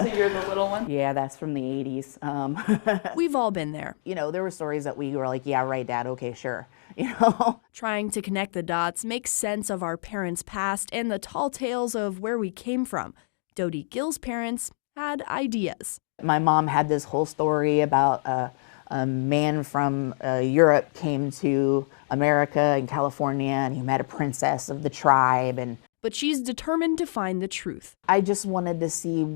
So you're the little one? Yeah, that's from the 80s. We've all been there. You know, there were stories that we were like, yeah, right, Dad, okay, sure. You know? Trying to connect the dots, make sense of our parents' past and the tall tales of where we came from. Dodie Gill's parents had ideas. My mom had this whole story about a man from Europe came to America and California, and he met a princess of the tribe. And But she's determined to find the truth. I just wanted to see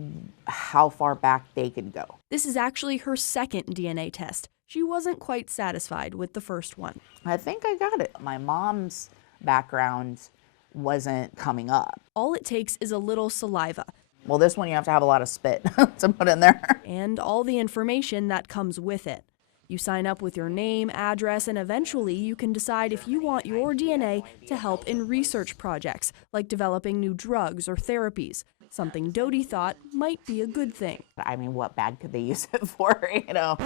how far back they could go. This is actually her second DNA test. She wasn't quite satisfied with the first one. I think I got it. My mom's background wasn't coming up. All it takes is a little saliva. Well, this one you have to have a lot of spit to put in there. And all the information that comes with it. You sign up with your name, address, and eventually you can decide if you want your DNA to help in research projects, like developing new drugs or therapies, something Dodie thought might be a good thing. I mean, what bad could they use it for, you know?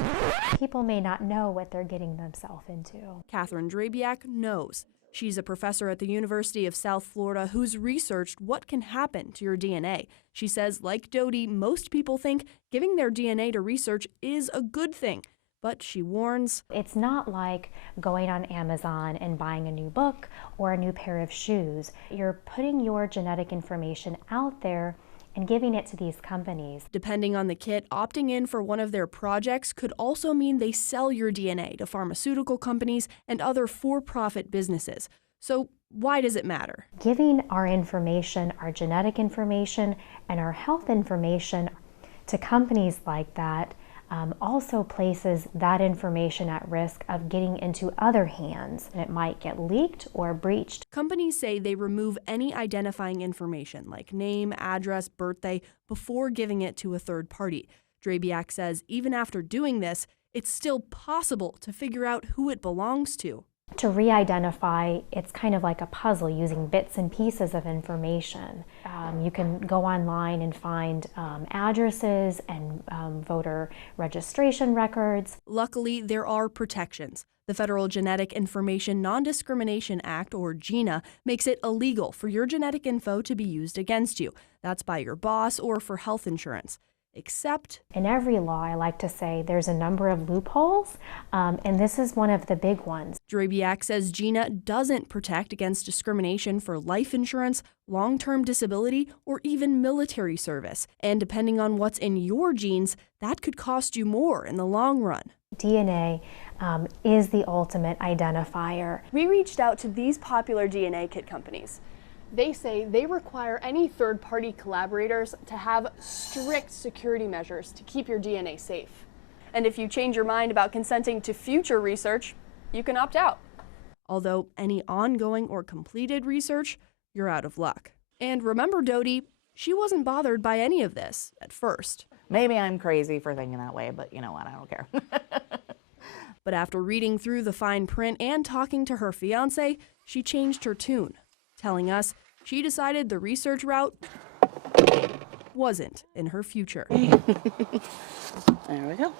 People may not know what they're getting themselves into. Catherine Drabiak knows. She's a professor at the University of South Florida who's researched what can happen to your DNA. She says, like Dodie, most people think giving their DNA to research is a good thing. But she warns, it's not like going on Amazon and buying a new book or a new pair of shoes. You're putting your genetic information out there and giving it to these companies. Depending on the kit, opting in for one of their projects could also mean they sell your DNA to pharmaceutical companies and other for-profit businesses. So why does it matter? Giving our information, our genetic information, and our health information to companies like that also places that information at risk of getting into other hands. And it might get leaked or breached. Companies say they remove any identifying information like name, address, birthday before giving it to a third party. Drabiak says even after doing this, it's still possible to figure out who it belongs to. To re-identify, it's kind of like a puzzle using bits and pieces of information. You can go online and find addresses and voter registration records. Luckily, there are protections. The Federal Genetic Information Non-Discrimination Act, or GINA, makes it illegal for your genetic info to be used against you. That's by your boss or for health insurance. Except in every law, I like to say there's a number of loopholes, and this is one of the big ones. Drabiak says GINA doesn't protect against discrimination for life insurance, long-term disability, or even military service. And depending on what's in your genes, that could cost you more in the long run. DNA is the ultimate identifier. We reached out to these popular DNA kit companies. They say they require any third-party collaborators to have strict security measures to keep your DNA safe. And if you change your mind about consenting to future research, you can opt out. Although any ongoing or completed research, you're out of luck. And remember Dodie, she wasn't bothered by any of this at first. Maybe I'm crazy for thinking that way, but you know what, I don't care. But after reading through the fine print and talking to her fiance, she changed her tune, telling us she decided the research route wasn't in her future. There we go.